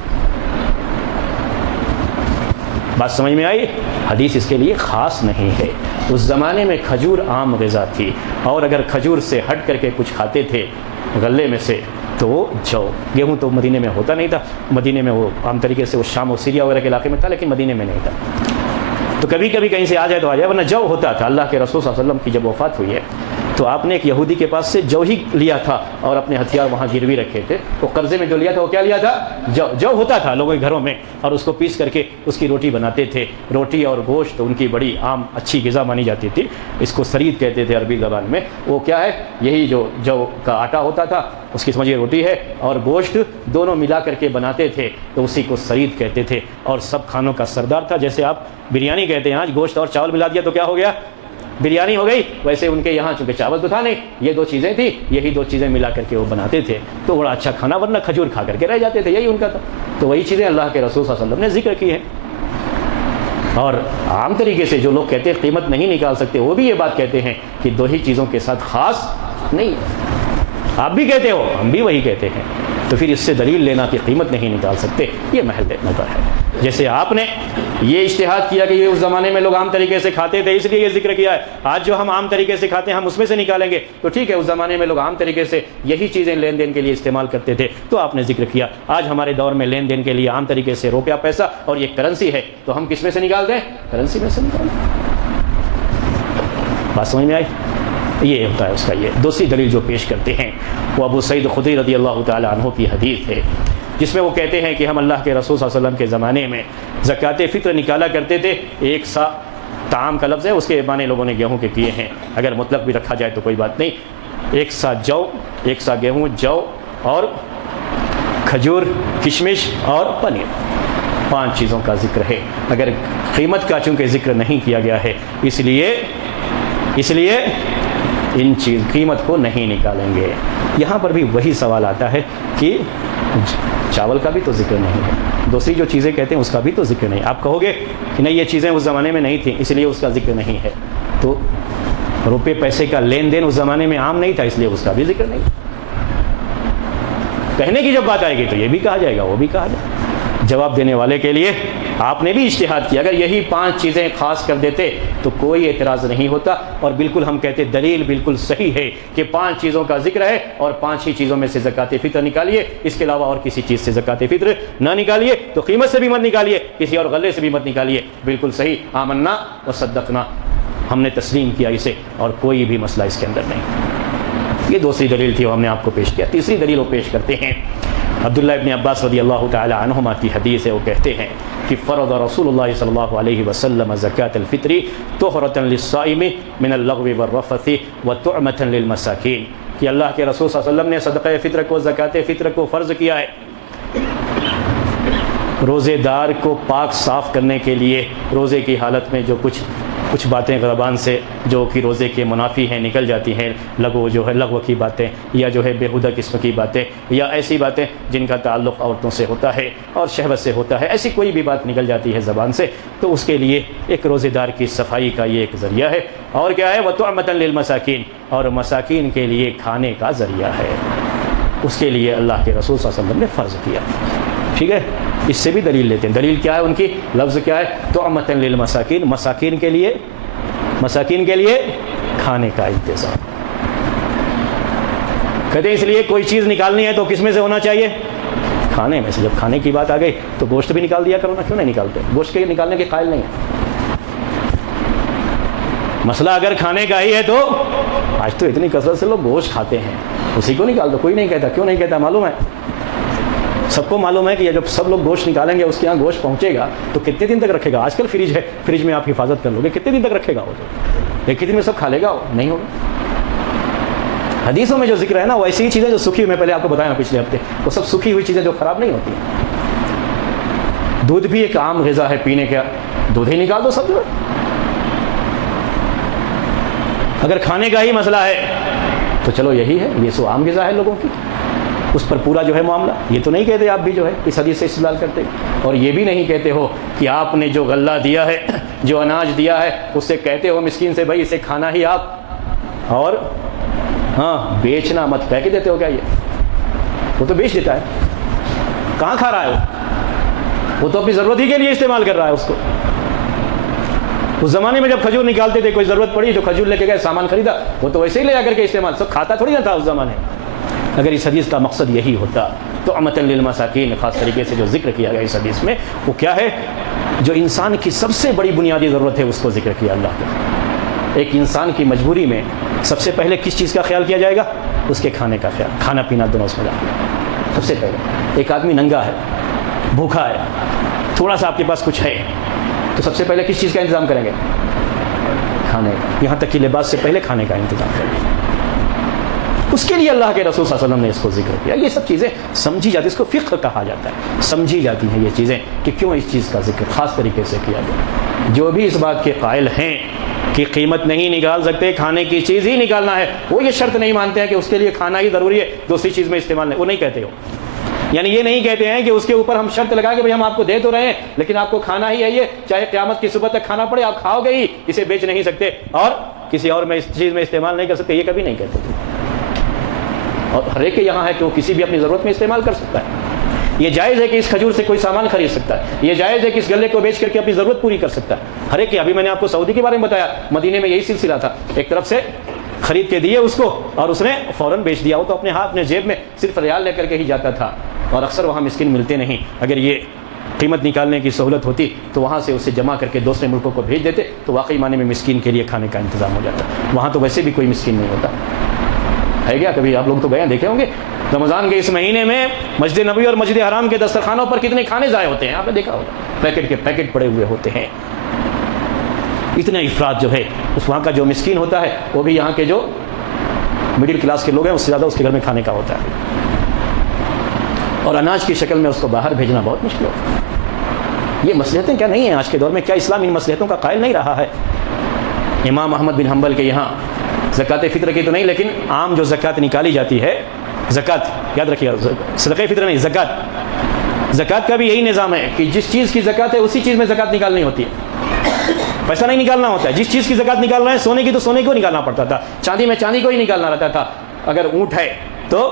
بات سمجھ میں آئی؟ حدیث اس کے لیے خاص نہیں ہے. اس زمانے میں کھجور عام غذا تھی, اور اگر کھجور سے ہٹ کر کے کچھ کھاتے تھے غلے میں سے تو وہ جو گیہوں تو مدینے میں ہوتا نہیں تھا. مدینے میں وہ عام طریقے سے وہ شام اور سیریا وغیرہ کے علاقے میں تھا, لیکن مدینے میں نہیں تھا. تو کبھی کبھی کہیں سے آ جائے تو آ جائے, ورنہ جو ہوتا تھا. اللہ کے رسول صلی اللہ علیہ وسلم کی جب وفات ہوئی ہے تو آپ نے ایک یہودی کے پاس سے جو ہی لیا تھا, اور اپنے ہتھیار وہاں گروی رکھے تھے. وہ قرضے میں جو لیا تھا وہ کیا لیا تھا؟ جو ہوتا تھا لوگوں کے گھروں میں, اور اس کو پیس کر کے اس کی روٹی بناتے تھے. روٹی اور گوشت ان کی بڑی عام اچھی غذا مانی جاتی تھی. اس کو سرید کہتے تھے عربی زبان میں. وہ کیا ہے؟ یہی جو کا آٹا ہوتا تھا, اس کی سمجھیے روٹی ہے, اور گوشت دونوں ملا کر کے بناتے تھے, تو اسی کو سرید کہتے تھے. اور سب کھانوں کا سردار تھا. جیسے آپ بریانی کہتے ہیں, آج گوشت اور چاول ملا دیا تو کیا ہو گیا؟ بریانی ہو گئی. ویسے ان کے یہاں چونکہ چاول تو تھا نہیں, یہ 2 چیزیں تھیں, یہی 2 چیزیں ملا کر کے وہ بناتے تھے. تو بڑا اچھا کھانا, ورنہ کھجور کھا کر کے رہ جاتے تھے, یہی ان کا تھا. تو وہی چیزیں اللہ کے رسول صلی اللہ علیہ وسلم نے ذکر کی ہیں. اور عام طریقے سے جو لوگ کہتے ہیں قیمت نہیں نکال سکتے, وہ بھی یہ بات کہتے ہیں کہ 2 ہی چیزوں کے ساتھ خاص نہیں. آپ بھی کہتے ہو, ہم بھی وہی کہتے ہیں. تو پھر اس سے دلیل لینا کہ قیمت نہیں نکال سکتے, یہ محل نظر ہے. جیسے آپ نے یہ اجتہاد کیا کہ یہ اس زمانے میں لوگ عام طریقے سے کھاتے تھے, اس لیے یہ ذکر کیا ہے. آج جو ہم عام طریقے سے کھاتے ہیں ہم اس میں سے نکالیں گے, تو ٹھیک ہے, اس زمانے میں لوگ عام طریقے سے یہی چیزیں لین دین کے لیے استعمال کرتے تھے, تو آپ نے ذکر کیا. آج ہمارے دور میں لین دین کے لیے عام طریقے سے روپیہ, پیسہ اور یہ کرنسی ہے, تو ہم کس میں سے نکال دیں؟ کرنسی میں سے نکال دیں. بات سمجھ میں آئی؟ یہ ہوتا ہے اس کا. یہ دوسری دلیل جو پیش کرتے ہیں وہ ابو سعید خدری رضی اللہ تعالی عنہ کی حدیث ہے, جس میں وہ کہتے ہیں کہ ہم اللہ کے رسول صلی اللہ علیہ وسلم کے زمانے میں زکوٰۃ فطر نکالا کرتے تھے. 1 سا طعام کا لفظ ہے, اس کے معنی لوگوں نے گیہوں کے کیے ہیں, اگر مطلق بھی رکھا جائے تو کوئی بات نہیں. 1 سا جو, 1 سا گیہوں, جو اور کھجور, کشمش اور پنیر, 5 چیزوں کا ذکر ہے. اگر قیمت کا چونکہ ذکر نہیں کیا گیا ہے, اس لیے ان چیز قیمت کو نہیں نکالیں گے. یہاں پر بھی وہی سوال آتا ہے کہ چاول کا بھی تو ذکر نہیں ہے, دوسری جو چیزیں کہتے ہیں اس کا بھی تو ذکر نہیں. آپ کہو گے کہ نہیں, یہ چیزیں اس زمانے میں نہیں تھیں اس لیے اس کا ذکر نہیں ہے. تو روپے پیسے کا لین دین اس زمانے میں عام نہیں تھا, اس لیے اس کا بھی ذکر نہیں. کہنے کی جب بات آئے گی تو یہ بھی کہا جائے گا, وہ بھی کہا جائے گا. جواب دینے والے کے لیے آپ نے بھی اجتہاد کیا. اگر یہی 5 چیزیں خاص کر دیتے تو کوئی اعتراض نہیں ہوتا, اور بالکل ہم کہتے دلیل بالکل صحیح ہے کہ 5 چیزوں کا ذکر ہے, اور 5 ہی چیزوں میں سے زکوٰۃ فطر نکالیے, اس کے علاوہ اور کسی چیز سے زکوٰۃ فطر نہ نکالیے. تو قیمت سے بھی مت نکالیے, کسی اور غلے سے بھی مت نکالیے. بالکل صحیح, آمنا و صدقنا, ہم نے تسلیم کیا اسے, اور کوئی بھی مسئلہ اس کے اندر نہیں. یہ دوسری دلیل تھی, وہ ہم نے آپ کو پیش کیا. تیسری دلیل وہ پیش کرتے ہیں, عبداللہ ابن عباس رضی اللہ تعالی عنہما کی حدیث ہے. وہ کہتے ہیں کہ فرض رسول اللہ صلی اللہ علیہ وسلم زکاۃ الفطر طہرۃ للصائم من اللغو والرفث وطعمۃ للمساکین, کہ اللہ کے رسول صلی اللہ علیہ وسلم نے صدقہ فطر کو, زکوٰۃ فطر کو فرض کیا ہے روزے دار کو پاک صاف کرنے کے لیے. روزے کی حالت میں جو کچھ باتیں زبان سے جو کہ روزے کے منافی ہیں نکل جاتی ہیں, لغو کی باتیں, یا جو ہے بےہودہ قسم کی باتیں, یا ایسی باتیں جن کا تعلق عورتوں سے ہوتا ہے اور شہوت سے ہوتا ہے, ایسی کوئی بھی بات نکل جاتی ہے زبان سے, تو اس کے لیے ایک روزے دار کی صفائی کا یہ ایک ذریعہ ہے. اور کیا ہے؟ وَطُعْمَةً لِلْمَسَاكِينَ, اور مساکین کے لیے کھانے کا ذریعہ ہے. اس کے لیے اللہ کے رسول صلی اللہ علیہ وسلم نے فرض کیا. ٹھیک ہے, اس سے بھی دلیل لیتے ہیں. دلیل کیا ہے ان کی؟ لفظ کیا ہے؟ طعمۃ للمساکین, مساکین کے لیے کھانے کا انتظام. کہتے ہیں اس لیے کوئی چیز نکالنی ہے تو کس میں سے ہونا چاہیے؟ کھانے میں سے. جب کھانے کی بات آ گئی تو گوشت بھی نکال دیا کرو نا. کیوں نہیں نکالتے؟ گوشت کے نکالنے کے قائل نہیں ہے. مسئلہ اگر کھانے کا ہی ہے تو آج تو اتنی کثرت سے لوگ گوشت کھاتے ہیں, اسی کو نکال دو. کوئی نہیں کہتا. کیوں نہیں کہتا معلوم ہے؟ سب کو معلوم ہے کہ جب سب لوگ گوشت نکالیں گے اس کے یہاں گوشت پہنچے گا تو کتنے دن تک رکھے گا؟ آج کل فریج ہے, فریج میں آپ حفاظت کر لو گے, کتنے دن تک رکھے گا وہ؟ ایک ہی دن میں سب کھا لے گا؟ نہیں ہوگا. حدیثوں میں جو ذکر ہے نا وہ ایسی ہی چیزیں جو سوکھی, میں پہلے آپ کو بتایا پچھلے ہفتے, وہ سب سوکھی ہوئی چیزیں جو خراب نہیں ہوتی ہیں. دودھ بھی ایک عام غذا ہے پینے کا, دودھ ہی نکال دو سب. جو اگر کھانے کا ہی مسئلہ ہے تو چلو یہی ہے, یہ سو عام غذا ہے لوگوں کی, اس پر پورا جو ہے معاملہ. یہ تو نہیں کہتے آپ بھی جو ہے اس حدیث سے استدلال کرتے, اور یہ بھی نہیں کہتے ہو کہ آپ نے جو غلہ دیا ہے, جو اناج دیا ہے, اس سے کہتے ہو مسکین سے بھائی اسے کھانا ہی آپ, اور ہاں بیچنا مت. کہہ کے دیتے ہو کیا؟ یہ وہ تو بیچ دیتا ہے, کہاں کھا رہا ہے وہ تو اپنی ضرورت ہی کے لیے استعمال کر رہا ہے اس کو. اس زمانے میں جب کھجور نکالتے تھے, کوئی ضرورت پڑی تو کھجور لے کے گئے, سامان خریدا, وہ تو ویسے ہی لے جا کر کے استعمال, سب کھاتا تھوڑی نہ تھا اس زمانے میں. اگر اس حدیث کا مقصد یہی ہوتا تو امتن للمساکین خاص طریقے سے جو ذکر کیا گیا اس حدیث میں, وہ کیا ہے؟ جو انسان کی سب سے بڑی بنیادی ضرورت ہے اس کو ذکر کیا اللہ کا. ایک انسان کی مجبوری میں سب سے پہلے کس چیز کا خیال کیا جائے گا؟ اس کے کھانے کا خیال. کھانا پینا دونوں اس میں جاتا ہے سب سے پہلے. ایک آدمی ننگا ہے, بھوکا ہے, تھوڑا سا آپ کے پاس کچھ ہے, تو سب سے پہلے کس چیز کا انتظام کریں گے؟ کھانے کا. یہاں تک کہ لباس سے پہلے کھانے کا انتظام کریں گے. اس کے لیے اللہ کے رسول صلی اللہ علیہ وسلم نے اس کو ذکر کیا. یہ سب چیزیں سمجھی جاتی, اس کو فقہ کہا جاتا ہے, سمجھی جاتی ہیں یہ چیزیں کہ کیوں اس چیز کا ذکر خاص طریقے سے کیا گیا. جو بھی اس بات کے قائل ہیں کہ قیمت نہیں نکال سکتے, کھانے کی چیز ہی نکالنا ہے, وہ یہ شرط نہیں مانتے ہیں کہ اس کے لیے کھانا ہی ضروری ہے, دوسری چیز میں استعمال نہیں. وہ نہیں کہتے ہو, یعنی یہ نہیں کہتے ہیں کہ اس کے اوپر ہم شرط لگا کے بھئی ہم آپ کو دے تو رہے ہیں لیکن آپ کو کھانا ہی ہے, یہ چاہے قیامت کی صبح تک کھانا پڑے آپ کھاؤ گے ہی, اسے بیچ نہیں سکتے اور کسی اور میں اس چیز میں استعمال نہیں کر سکتے. یہ کبھی نہیں کہتے. اور ہر ایک کے یہاں ہے کہ وہ کسی بھی اپنی ضرورت میں استعمال کر سکتا ہے. یہ جائز ہے کہ اس کھجور سے کوئی سامان خرید سکتا ہے, یہ جائز ہے کہ اس گلے کو بیچ کر کے اپنی ضرورت پوری کر سکتا ہے. ہر ایک کے. ابھی میں نے آپ کو سعودی کے بارے میں بتایا, مدینے میں یہی سلسلہ تھا. ایک طرف سے خرید کے دیے اس کو اور اس نے فوراً بیچ دیا. وہ تو اپنے ہاتھ, اپنے جیب میں صرف ریال لے کر کے ہی جاتا تھا, اور اکثر وہاں مسکین ملتے نہیں. اگر یہ قیمت نکالنے کی سہولت ہوتی تو وہاں سے اسے جمع کر کے دوسرے ملکوں کو بھیج دیتے, تو واقعی معنی میں مسکین کے لیے کھانے کا انتظام ہو جاتا. وہاں تو ویسے بھی کوئی مسکین نہیں ہوتا ہے. کیا کبھی آپ لوگ تو گئے دیکھے ہوں گے رمضان کے اس مہینے میں مسجد نبوی اور مسجد حرام کے دسترخوانوں پر کتنے کھانے ضائع ہوتے ہیں, آپ نے دیکھا ہوگا. پیکٹ کے پیکٹ پڑے ہوئے ہوتے ہیں. اتنا افراد جو ہے اس وہاں کا جو مسکین ہوتا ہے وہ بھی یہاں کے جو مڈل کلاس کے لوگ ہیں اس سے زیادہ اس کے گھر میں کھانے کا ہوتا ہے, اور اناج کی شکل میں اس کو باہر بھیجنا بہت مشکل ہوتا ہے. یہ مصلحتیں کیا نہیں ہیں آج کے دور میں؟ کیا اسلام ان مصلحتوں کا قائل نہیں رہا ہے؟ امام احمد بن حنبل کے یہاں زکوٰۃ فطر کی تو نہیں, لیکن عام جو زکوٰۃ نکالی جاتی ہے, زکوٰۃ یاد رکھیے, صدقہ فطر نہیں زکوٰۃ. زکوٰۃ کا بھی یہی نظام ہے کہ جس چیز کی زکوٰۃ ہے اسی چیز میں زکوٰۃ نکالنی ہوتی ہے, پیسہ نہیں نکالنا ہوتا ہے. جس چیز کی زکوٰۃ نکال رہے ہیں, سونے کی تو سونے کو نکالنا پڑتا تھا, چاندی میں چاندی کو ہی نکالنا رہتا تھا. اگر اونٹ ہے تو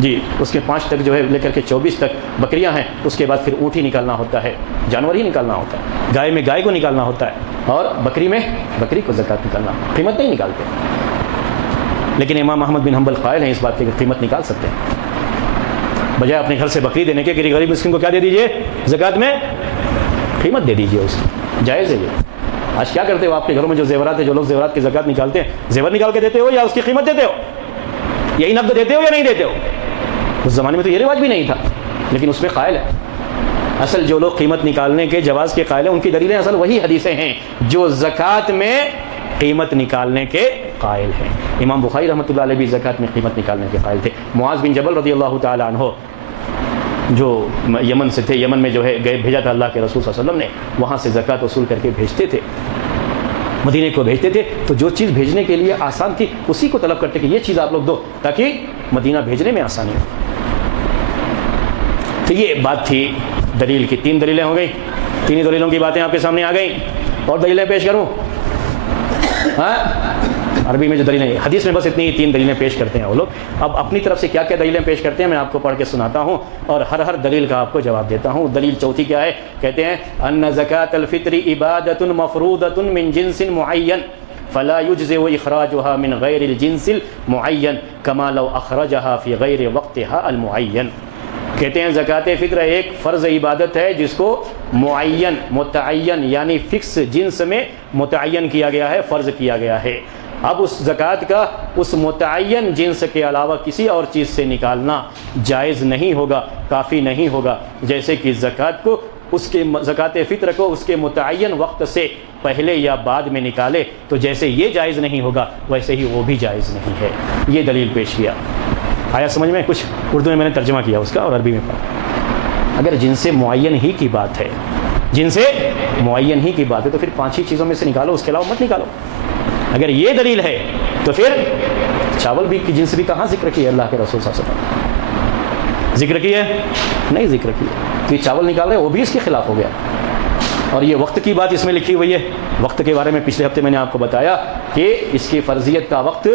جی اس کے 5 تک جو ہے لے کر کے 24 تک بکریاں ہیں, اس کے بعد پھر اونٹ ہی نکالنا ہوتا ہے, جانور ہی نکالنا ہوتا ہے. گائے میں گائے کو نکالنا ہوتا ہے, اور بکری میں بکری کو زکوٰۃ نکالنا, قیمت نہیں نکالتے. لیکن امام احمد بن حنبل قائل ہیں اس بات کی کہ قیمت نکال سکتے ہیں, بجائے اپنے گھر سے بکری دینے کے کہ غریب مسکین کو کیا دے دیجئے زکوٰۃ میں, قیمت دے دیجئے اس کی. جائز ہے یہ. آج کیا کرتے ہو آپ کے گھروں میں جو زیورات ہے, جو لوگ زیورات کی زکوٰۃ نکالتے ہیں, زیور نکال کے دیتے ہو یا اس کی قیمت دیتے ہو, یہی نقد دیتے ہو یا نہیں دیتے ہو؟ اس زمانے میں تو یہ رواج بھی نہیں تھا, لیکن اس میں قائل ہے. اصل جو لوگ قیمت نکالنے کے جواز کے قائل ہیں ان کی دلیلیں اصل وہی حدیثیں ہیں جو زکوٰۃ میں قیمت نکالنے کے قائل ہیں. امام بخاری رحمۃ اللہ علیہ بھی زکوٰۃ میں قیمت نکالنے کے قائل تھے. معاذ بن جبل رضی اللہ تعالی عنہ جو یمن سے تھے, یمن میں جو ہے گئے بھیجا تھا اللہ کے رسول صلی اللہ علیہ وسلم نے, وہاں سے زکوٰۃ وصول کر کے بھیجتے تھے, مدینے کو بھیجتے تھے. تو جو چیز بھیجنے کے لیے آسان تھی اسی کو طلب کرتے کہ یہ چیز آپ لوگ دو تاکہ مدینہ بھیجنے میں آسانی ہو. تو یہ بات تھی دلیل کی. 3 دلیلیں ہو گئیں, 3 دلیلوں کی باتیں آپ کے سامنے آ گئیں. اور دلیلیں پیش کروں؟ ہاں عربی میں جو دلیلیں, حدیث میں بس اتنی 3 دلیلیں پیش کرتے ہیں وہ لوگ. اب اپنی طرف سے کیا کیا دلیلیں پیش کرتے ہیں میں آپ کو پڑھ کے سناتا ہوں, اور ہر دلیل کا آپ کو جواب دیتا ہوں. دلیل چوتھی کیا ہے؟ کہتے ہیں ان زکاۃ الفطر عبادۃ مفروضۃ من جنس معین فلا يجزئ اخراجها من غیر الجنس المعین كما لو اخرجها في غیر وقتها المعین۔ کہتے ہیں زکوٰۃ فطر ایک فرض عبادت ہے جس کو معین متعین یعنی فکس جنس میں متعین کیا گیا ہے، فرض کیا گیا ہے۔ اب اس زکوٰۃ کا اس متعین جنس کے علاوہ کسی اور چیز سے نکالنا جائز نہیں ہوگا، کافی نہیں ہوگا۔ جیسے کہ زکوٰۃ کو زکوٰۃ فطر کو اس کے متعین وقت سے پہلے یا بعد میں نکالے تو جیسے یہ جائز نہیں ہوگا ویسے ہی وہ بھی جائز نہیں ہے۔ یہ دلیل پیش کیا۔ آیا سمجھ میں؟ کچھ اردو میں نے ترجمہ کیا اس کا اور عربی میں پڑھا۔ اگر جن سے معین ہی کی بات ہے، جن سے معین ہی کی بات ہے تو پھر 5 ہی چیزوں میں سے نکالو، اس کے علاوہ مت نکالو۔ اگر یہ دلیل ہے تو پھر چاول بھی کی جنس بھی کہاں ذکر کی ہے اللہ کے رسول صلی اللہ علیہ وسلم؟ ذکر کی ہے؟ نہیں ذکر کی ہے۔ کہ چاول نکال رہے وہ بھی اس کے خلاف ہو گیا۔ اور یہ وقت کی بات اس میں لکھی ہوئی ہے۔ وقت کے بارے میں پچھلے ہفتے میں نے آپ کو بتایا کہ اس کی فرضیت کا وقت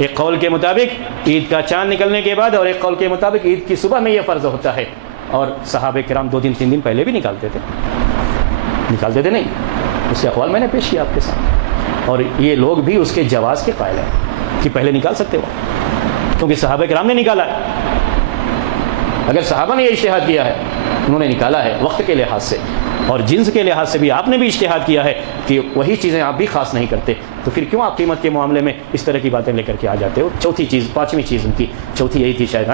ایک قول کے مطابق عید کا چاند نکلنے کے بعد اور ایک قول کے مطابق عید کی صبح میں یہ فرض ہوتا ہے، اور صحابہ کرام 2 دن 3 دن پہلے بھی نکالتے تھے نہیں۔ اس کے اقوال میں نے پیش کیا آپ کے سامنے، اور یہ لوگ بھی اس کے جواز کے قائل ہیں کہ پہلے نکال سکتے ہو کیونکہ صحابہ کرام نے نکالا ہے۔ اگر صحابہ نے یہ اجتہاد کیا ہے، انہوں نے نکالا ہے وقت کے لحاظ سے، اور جنس کے لحاظ سے بھی آپ نے بھی اجتہاد کیا ہے کہ وہی چیزیں آپ بھی خاص نہیں کرتے، تو پھر کیوں آپ قیمت کے معاملے میں اس طرح کی باتیں لے کر کے آ جاتے ہو؟ پانچویں چیز ان کی چوتھی یہی تھی شاید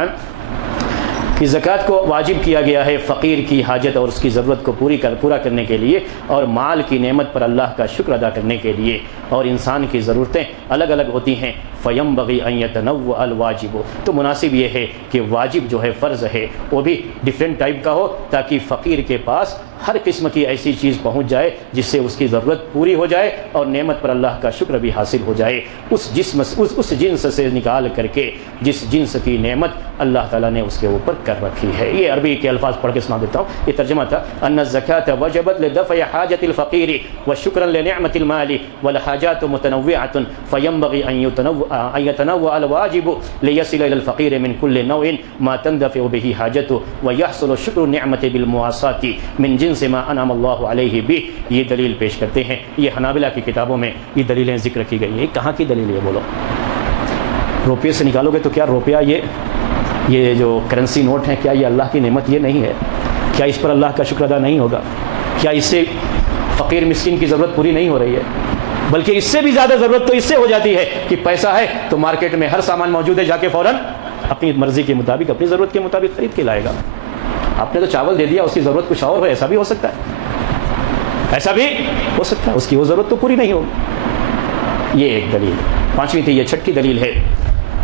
کہ زکوٰۃ کو واجب کیا گیا ہے فقیر کی حاجت اور اس کی ضرورت کو پورا کرنے کے لیے، اور مال کی نعمت پر اللہ کا شکر ادا کرنے کے لیے، اور انسان کی ضرورتیں الگ الگ ہوتی ہیں۔ فَيَنبَغِي أَن يَتَنَوَّعَ الْوَاجِبُ، تو مناسب یہ ہے کہ واجب جو ہے فرض ہے وہ بھی ڈیفرنٹ ٹائپ کا ہو، تاکہ فقیر کے پاس ہر قسم کی ایسی چیز پہنچ جائے جس سے اس کی ضرورت پوری ہو جائے اور نعمت پر اللہ کا شکر بھی حاصل ہو جائے۔ اس جنس سے نکال کر کے جس جنس کی نعمت اللہ تعالیٰ نے اس کے اوپر کر رکھی ہے۔ یہ عربی کے الفاظ پڑھ کے سنا دیتا ہوں، یہ ترجمہ تھا۔ ان الزکاة وجبت لدفع حاجة الفقیر وشکرا لنعمة المال والحاجات متنوعة فينبغي ان يتنوع الواجب ليصل الى الفقير من كل نوع ما تندفع به حاجته ويحصل شکر النعمة بالمواساة من جنس ما انعم اللہ علیہ به۔ یہ دلیل پیش کرتے ہیں، یہ حنابلہ کی کتابوں میں یہ دلیلیں ذکر کی گئی ہیں۔ کہاں کی دلیل ہے بولو؟ روپیے سے نکالو گے تو کیا روپیہ یہ جو کرنسی نوٹ ہیں کیا یہ اللہ کی نعمت یہ نہیں ہے؟ کیا اس پر اللہ کا شکر ادا نہیں ہوگا؟ کیا اس سے فقیر مسکین کی ضرورت پوری نہیں ہو رہی ہے؟ بلکہ اس سے بھی زیادہ ضرورت تو اس سے ہو جاتی ہے کہ پیسہ ہے تو مارکیٹ میں ہر سامان موجود ہے، جا کے فوراً اپنی مرضی کے مطابق اپنی ضرورت کے مطابق خرید کے لائے گا۔ آپ نے تو چاول دے دیا، اس کی ضرورت کچھ اور ہو، ایسا بھی ہو سکتا ہے، ایسا بھی ہو سکتا ہے، اس کی وہ ضرورت تو پوری نہیں ہوگی۔ یہ ایک دلیل، پانچویں تھی، یہ چھٹی دلیل ہے۔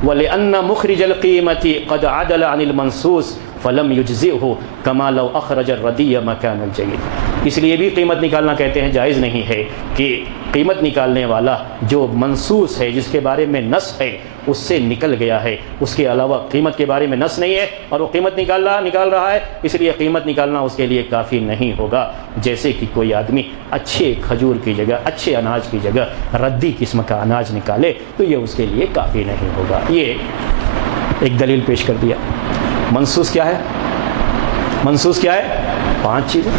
وَلِأَنَّ مُخْرِجَ الْقِيمَةِ قَدْ عَدَلَ عَنِ الْمَنْصُوصِ فَلَمْ يُجْزِئْهُ كَمَا لَوْ أَخْرَجَ الرَّدِيَّ مَكَانَ الْجَيِّدِ۔ اس لیے بھی قیمت نکالنا کہتے ہیں جائز نہیں ہے کہ قیمت نکالنے والا جو منصوص ہے، جس کے بارے میں نص ہے، اس سے نکل گیا ہے، اس کے علاوہ قیمت کے بارے میں نص نہیں ہے اور وہ قیمت نکال رہا ہے، اس لیے قیمت نکالنا اس کے لیے کافی نہیں ہوگا۔ جیسے کہ کوئی آدمی اچھے کھجور کی جگہ، اچھے اناج کی جگہ ردی قسم کا اناج نکالے تو یہ اس کے لیے کافی نہیں ہوگا۔ یہ ایک دلیل پیش کر دیا۔ منصوص کیا ہے؟ منصوص کیا ہے؟ 5 چیزیں۔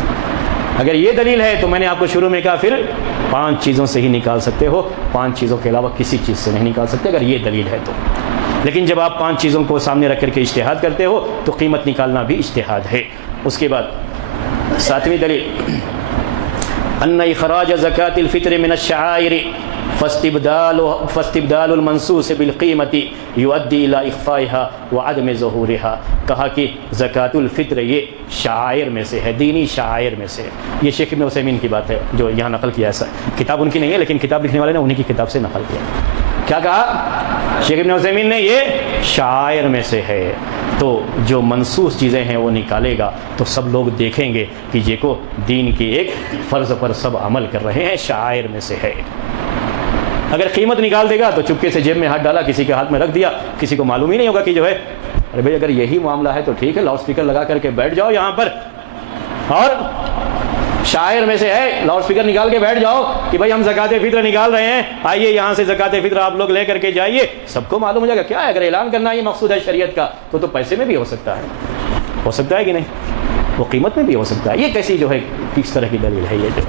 اگر یہ دلیل ہے تو میں نے آپ کو شروع میں کہا پھر 5 چیزوں سے ہی نکال سکتے ہو، 5 چیزوں کے علاوہ کسی چیز سے نہیں نکال سکتے اگر یہ دلیل ہے تو۔ لیکن جب آپ 5 چیزوں کو سامنے رکھ کر کے اجتہاد کرتے ہو تو قیمت نکالنا بھی اجتہاد ہے۔ اس کے بعد 7ویں دلیل، ان اخراج زکاة الفطر من الشعائر فاستبدال المنصوص بالقیمت یؤدی الی اخفائها وعدم ظہورها۔ کہا کہ زکاة الفطر یہ شعائر میں سے ہے، دینی شعائر میں سے ہے۔ یہ شیخ ابن عثیمین کی بات ہے جو یہاں نقل کیا، ایسا کتاب ان کی نہیں ہے لیکن کتاب لکھنے والے نے انہی کی کتاب سے نقل کیا۔ کیا کہا شیخ ابن عثیمین نے؟ یہ شعائر میں سے ہے، تو جو منصوص چیزیں ہیں وہ نکالے گا تو سب لوگ دیکھیں گے کہ یہ کو دین کی ایک فرض پر سب عمل کر رہے ہیں، شعائر میں سے ہے۔ اگر قیمت نکال دے گا تو چپکے سے جیب میں ہاتھ ڈالا، کسی کے ہاتھ میں رکھ دیا، کسی کو معلوم ہی نہیں ہوگا کہ جو ہے ارے بھائی اگر یہی معاملہ ہے تو ٹھیک ہے، لاؤڈ اسپیکر لگا کر کے بیٹھ جاؤ یہاں پر اور شاعر میں سے ہے لاؤڈ اسپیکر نکال کے بیٹھ جاؤ کہ بھائی ہم زکوٰۃ فطر نکال رہے ہیں، آئیے یہاں سے زکوٰۃ فطر آپ لوگ لے کر کے جائیے، سب کو معلوم ہو جائے گا۔ کیا ہے اگر اعلان کرنا یہ مقصود ہے شریعت کا تو پیسے میں بھی ہو سکتا ہے کہ نہیں، وہ قیمت میں بھی ہو سکتا ہے۔ یہ کیسی جو ہے کس طرح کی دلیل ہے یہ جو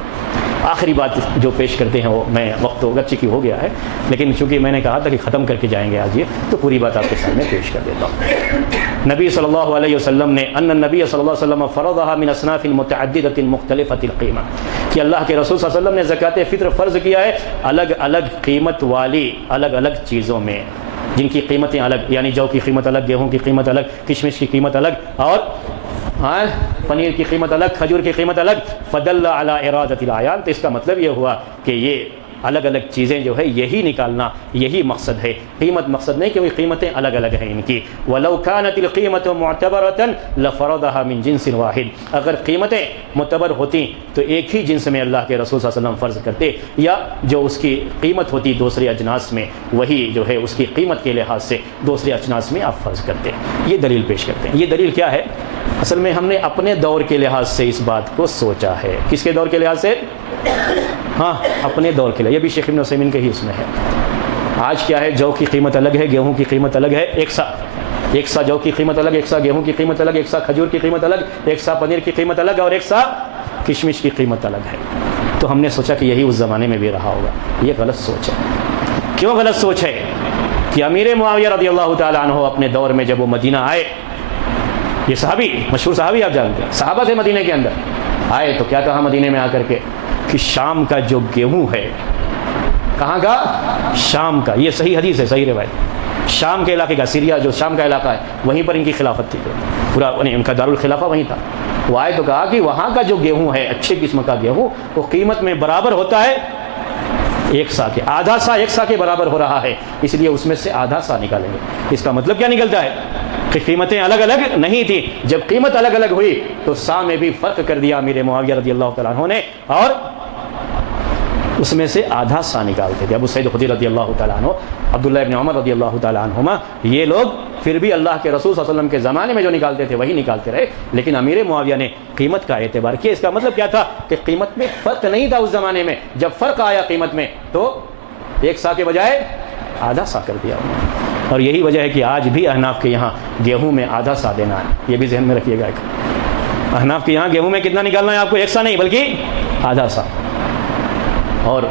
آخری بات جو پیش کرتے ہیں وہ میں وقت تو اگرچہ کی ہو گیا ہے لیکن چونکہ میں نے کہا تھا کہ ختم کر کے جائیں گے آج یہ تو پوری بات آپ کے سامنے پیش کر دیتا ہوں. نبی صلی اللہ علیہ وسلم نے ان النبی صلی اللہ علیہ وسلم فرضها من اصناف متعددۃ مختلفۃ القیمہ کہ اللہ کے رسول صلی اللہ علیہ وسلم نے زکوٰۃ فطر فرض کیا ہے الگ الگ قیمت والی الگ الگ چیزوں میں جن کی قیمتیں الگ یعنی جو کی قیمت الگ گیہوں کی قیمت الگ کشمش کی قیمت الگ اور پنیر کی قیمت الگ کھجور کی قیمت الگ فدل علی ارادۃ الاعیان. تو اس کا مطلب یہ ہوا کہ یہ الگ الگ چیزیں جو ہے یہی نکالنا یہی مقصد ہے. قیمت مقصد نہیں کہ وہ قیمتیں الگ الگ ہیں ان کی. ولو كانت القیمة معتبرة لفرضها من جنس واحد اگر قیمتیں معتبر ہوتی تو ایک ہی جنس میں اللہ کے رسول صلی اللہ علیہ وسلم فرض کرتے یا جو اس کی قیمت ہوتی دوسرے اجناس میں وہی جو ہے اس کی قیمت کے لحاظ سے دوسرے اجناس میں آپ فرض کرتے. یہ دلیل پیش کرتے ہیں. یہ دلیل کیا ہے؟ اصل میں ہم نے اپنے دور کے لحاظ سے اس بات کو سوچا ہے. کس کے دور کے لحاظ سے؟ ہاں اپنے دور کے لیے. یہ بھی شیخ ابن عثیمین کے ہی اس میں ہے. آج کیا ہے جو کی قیمت الگ ہے گیہوں کی قیمت الگ ہے ایک سا جو کی قیمت الگ ایک سا گیہوں کی قیمت الگ ایک سا کھجور کی قیمت الگ ایک سا پنیر کی قیمت الگ اور ایک سا کشمش کی قیمت الگ ہے. تو ہم نے سوچا کہ یہی اس زمانے میں بھی رہا ہوگا. یہ غلط سوچ ہے. کیوں غلط سوچ ہے؟ کہ امیر معاویہ رضی اللہ تعالیٰ عنہ اپنے دور میں جب وہ مدینہ آئے یہ صحابی مشہور صحابی آپ جانتے ہیں صحابہ تھے مدینہ کے اندر آئے تو کیا کہا مدینہ میں آ کر کے کہ شام کا جو گیہوں ہے کہاں کا؟ شام کا. یہ صحیح حدیث ہے صحیح روایت. شام کے علاقے کا سیریا جو شام کا علاقہ ہے وہیں پر ان کی خلافت تھی پورا ان کا دارالخلافہ وہیں تھا. وہ آئے تو کہا کہ وہاں کا جو گیہوں ہے اچھے قسم کا گیہوں وہ قیمت میں برابر ہوتا ہے ایک سا کے آدھا سا ایک سا کے برابر ہو رہا ہے اس لیے اس میں سے آدھا سا نکالیں گے. اس کا مطلب کیا نکلتا ہے کہ قیمتیں الگ الگ نہیں تھیں. جب قیمت الگ الگ ہوئی تو سا میں بھی فرق کر دیا امیر معاویہ رضی اللہ تعالیٰ عنہ نے اور اس میں سے آدھا سا نکالتے تھے. ابو سعید خدری رضی اللہ تعالیٰ عنہ عبداللہ ابن عمر رضی اللہ تعالیٰ عنہما یہ لوگ پھر بھی اللہ کے رسول صلی اللہ علیہ وسلم کے زمانے میں جو نکالتے تھے وہی نکالتے رہے لیکن امیر معاویہ نے قیمت کا اعتبار کیا. اس کا مطلب کیا تھا کہ قیمت میں فرق نہیں تھا اس زمانے میں. جب فرق آیا قیمت میں تو ایک سا کے بجائے آدھا سا کر دیا. اور یہی وجہ ہے کہ آج بھی احناف کے یہاں گیہوں میں آدھا سا دینا ہے. یہ بھی ذہن میں رکھیے گا. احناف کے یہاں گیہوں میں کتنا نکالنا ہے آپ کو؟ ایک سا نہیں بلکہ آدھا سا. اور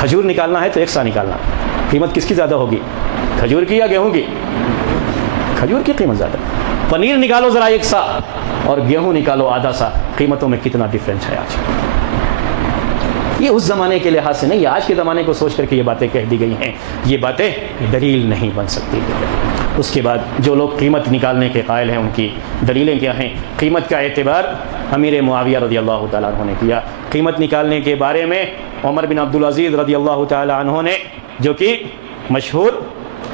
کھجور نکالنا ہے تو ایک سا نکالنا. قیمت کس کی زیادہ ہوگی کھجور کی یا گیہوں کی؟ کھجور کی قیمت زیادہ. پنیر نکالو ذرا ایک سا اور گیہوں نکالو آدھا سا. قیمتوں میں کتنا ڈفرینس ہے آج. یہ اس زمانے کے لحاظ سے نہیں. آج کے زمانے کو سوچ کر کے یہ باتیں کہہ دی گئی ہیں. یہ باتیں دلیل نہیں بن سکتی. اس کے بعد جو لوگ قیمت نکالنے کے قائل ہیں ان کی دلیلیں کیا ہیں؟ قیمت کا اعتبار امیر معاویہ رضی اللہ تعالیٰ عنہ نے کیا. قیمت نکالنے کے بارے میں عمر بن عبدالعزیز رضی اللہ تعالیٰ عنہ نے جو کہ مشہور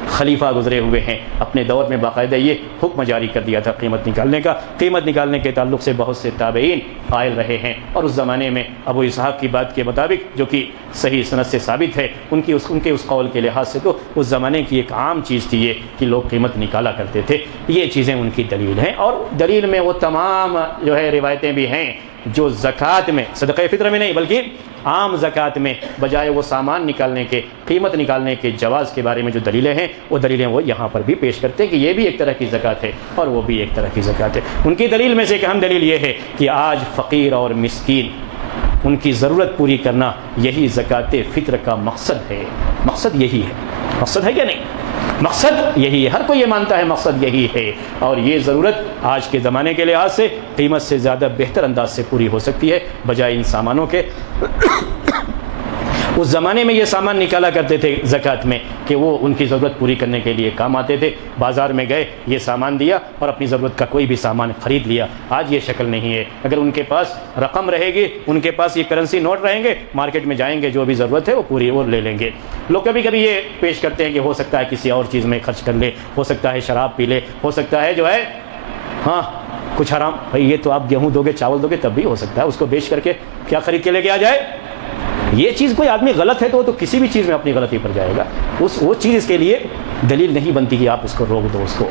خلیفہ گزرے ہوئے ہیں اپنے دور میں باقاعدہ یہ حکم جاری کر دیا تھا قیمت نکالنے کا. قیمت نکالنے کے تعلق سے بہت سے تابعین قائل رہے ہیں اور اس زمانے میں ابو اسحاق کی بات کے مطابق جو کہ صحیح سند سے ثابت ہے ان کے اس قول کے لحاظ سے تو اس زمانے کی ایک عام چیز تھی یہ کہ لوگ قیمت نکالا کرتے تھے. یہ چیزیں ان کی دلیل ہیں اور دلیل میں وہ تمام جو ہے روایتیں بھی ہیں جو زکوٰۃ میں صدقہ فطر میں نہیں بلکہ عام زکوٰۃ میں بجائے وہ سامان نکالنے کے قیمت نکالنے کے جواز کے بارے میں جو دلیلیں ہیں وہ دلیلیں وہ یہاں پر بھی پیش کرتے ہیں کہ یہ بھی ایک طرح کی زکوٰۃ ہے اور وہ بھی ایک طرح کی زکوٰۃ ہے. ان کی دلیل میں سے ایک اہم دلیل یہ ہے کہ آج فقیر اور مسکین ان کی ضرورت پوری کرنا یہی زکوٰۃ فطر کا مقصد ہے. مقصد یہی ہے. مقصد ہے کیا نہیں؟ مقصد یہی ہے. ہر کوئی یہ مانتا ہے مقصد یہی ہے اور یہ ضرورت آج کے زمانے کے لحاظ سے قیمت سے زیادہ بہتر انداز سے پوری ہو سکتی ہے بجائے ان سامانوں کے. اس زمانے میں یہ سامان نکالا کرتے تھے زکوٰۃ میں کہ وہ ان کی ضرورت پوری کرنے کے لیے کام آتے تھے. بازار میں گئے یہ سامان دیا اور اپنی ضرورت کا کوئی بھی سامان خرید لیا. آج یہ شکل نہیں ہے. اگر ان کے پاس رقم رہے گی ان کے پاس یہ کرنسی نوٹ رہیں گے مارکیٹ میں جائیں گے جو بھی ضرورت ہے وہ پوری وہ لے لیں گے. لوگ کبھی کبھی یہ پیش کرتے ہیں کہ ہو سکتا ہے کسی اور چیز میں خرچ کر لے, ہو سکتا ہے شراب پی لے, ہو سکتا ہے جو ہے ہاں کچھ حرام. بھائی یہ تو آپ گیہوں دو گے چاول دو گے تب بھی ہو سکتا ہے. اس کو بیچ کر کے کیا خرید کے لے کے آ جائے. یہ چیز کوئی آدمی غلط ہے تو وہ تو کسی بھی چیز میں اپنی غلطی پر جائے گا. وہ چیز اس کے لیے دلیل نہیں بنتی کہ آپ اس کو روک دو اس کو.